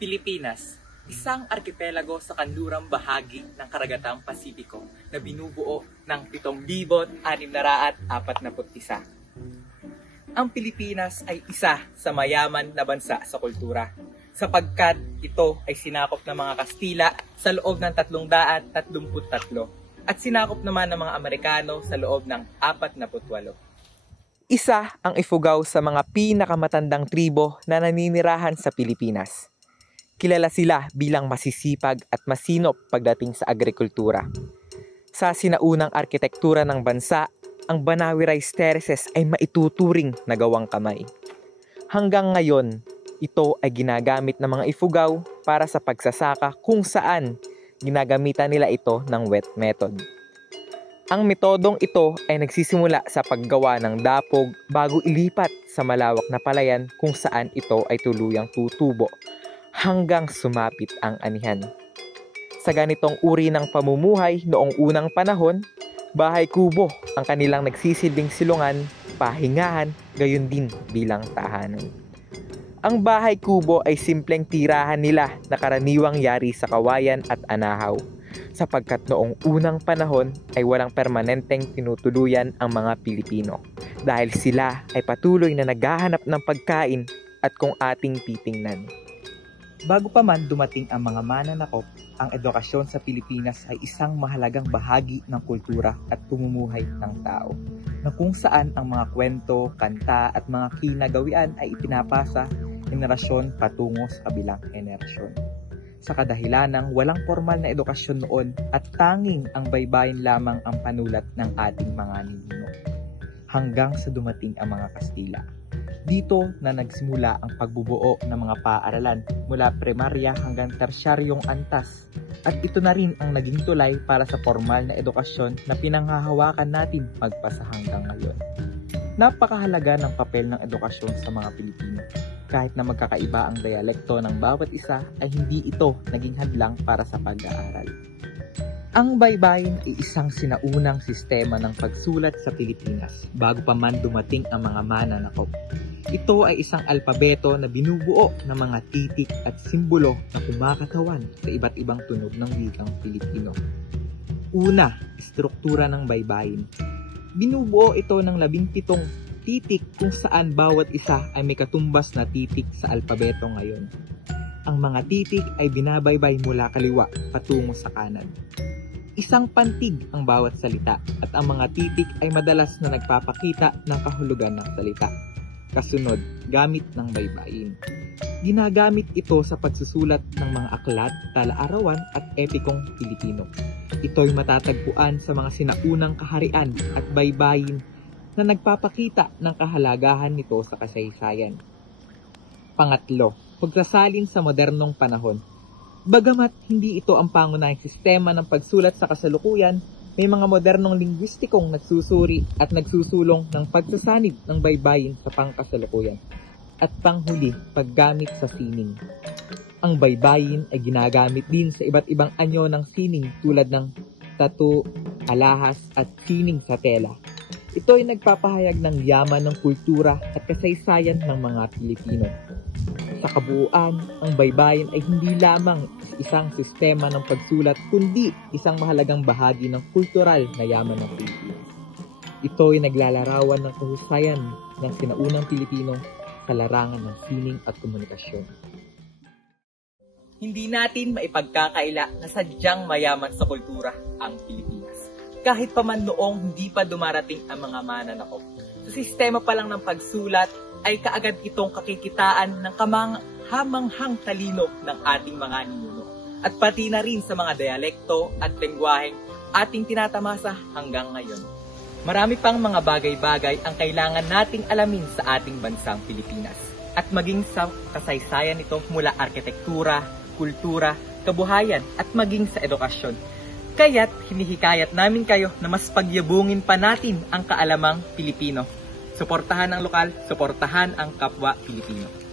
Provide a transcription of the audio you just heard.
Pilipinas, isang arkipelago sa kanlurang bahagi ng karagatang Pasipiko na binubuo ng 7,641. Ang Pilipinas ay isa sa mayaman na bansa sa kultura sapagkat ito ay sinakop ng mga Kastila sa loob ng 333 at sinakop naman ng mga Amerikano sa loob ng 48. Isa ang Ifugao sa mga pinakamatandang tribo na naninirahan sa Pilipinas. Kilala sila bilang masisipag at masinop pagdating sa agrikultura. Sa sinaunang arkitektura ng bansa, ang Banawi Rice Terraces ay maituturing na gawang kamay. Hanggang ngayon, ito ay ginagamit ng mga Ifugao para sa pagsasaka kung saan ginagamitan nila ito ng wet method. Ang metodong ito ay nagsisimula sa paggawa ng dapog bago ilipat sa malawak na palayan kung saan ito ay tuluyang tutubo hanggang sumapit ang anihan. Sa ganitong uri ng pamumuhay noong unang panahon, bahay kubo ang kanilang nagsisilbing silungan, pahingahan, gayon din bilang tahanan. Ang bahay kubo ay simpleng tirahan nila na karaniwang yari sa kawayan at anahaw, sapagkat noong unang panahon ay walang permanenteng tinutuluyan ang mga Pilipino dahil sila ay patuloy na naghahanap ng pagkain at kung ating titingnan. Bago pa man dumating ang mga mananakop, ang edukasyon sa Pilipinas ay isang mahalagang bahagi ng kultura at pamumuhay ng tao, na kung saan ang mga kwento, kanta at mga kinagawian ay ipinapasa henerasyon patungo sa kabilang henerasyon. Sa kadahilanang walang formal na edukasyon noon at tanging ang baybayin lamang ang panulat ng ating mga ninuno. Hanggang sa dumating ang mga Kastila. Dito na nagsimula ang pagbubuo ng mga paaralan mula primarya hanggang tersyaryong antas at ito na rin ang naging tulay para sa formal na edukasyon na pinanghahawakan natin magpasa hanggang ngayon. Napakahalaga ng papel ng edukasyon sa mga Pilipino. Kahit na magkakaiba ang dialekto ng bawat isa ay hindi ito naging hadlang para sa pag-aaral. Ang baybayin ay isang sinaunang sistema ng pagsulat sa Pilipinas bago pa man dumating ang mga mananakop. Ito ay isang alpabeto na binubuo ng mga titik at simbolo na kumakatawan sa iba't ibang tunog ng wikang Pilipino. Una, struktura ng baybayin. Binubuo ito ng 17 titik kung saan bawat isa ay may katumbas na titik sa alpabeto ngayon. Ang mga titik ay binabaybay mula kaliwa patungo sa kanan. Isang pantig ang bawat salita at ang mga titik ay madalas na nagpapakita ng kahulugan ng salita. Kasunod, gamit ng baybayin. Ginagamit ito sa pagsusulat ng mga aklat, talaarawan at epikong Pilipino. Ito'y matatagpuan sa mga sinaunang kaharian at baybayin na nagpapakita ng kahalagahan nito sa kasaysayan. Pangatlo, pagsasalin sa modernong panahon. Bagamat hindi ito ang pangunahing sistema ng pagsulat sa kasalukuyan, may mga modernong lingwistikong nagsusuri at nagsusulong ng pagsasanib ng baybayin sa pangkasalukuyan. At panghuli, paggamit sa sining. Ang baybayin ay ginagamit din sa iba't ibang anyo ng sining tulad ng tattoo, alahas at sining sa tela. Ito ay nagpapahayag ng yaman ng kultura at kasaysayan ng mga Pilipino. Sa kabuuan, ang baybayin ay hindi lamang isang sistema ng pagsulat kundi isang mahalagang bahagi ng kultural na yaman ng Pilipinas. Ito ay naglalarawan ng kahusayan ng sinaunang Pilipino sa larangan ng sining at komunikasyon. Hindi natin maipagkakaila na sadyang mayaman sa kultura ang Pilipinas. Kahit pa man noong hindi pa dumarating ang mga mananakop. Sa sistema pa lang ng pagsulat ay kaagad itong kakikitaan ng kamanghang talino ng ating mga ninuno at pati na rin sa mga dialekto at lengguwaheng ating tinatamasa hanggang ngayon. Marami pang mga bagay-bagay ang kailangan nating alamin sa ating bansang Pilipinas at maging sa kasaysayan nito mula arkitektura, kultura, kabuhayan at maging sa edukasyon. Kaya't hinihikayat namin kayo na mas pagyabungin pa natin ang kaalamang Pilipino. Suportahan ang lokal, suportahan ang kapwa Pilipino.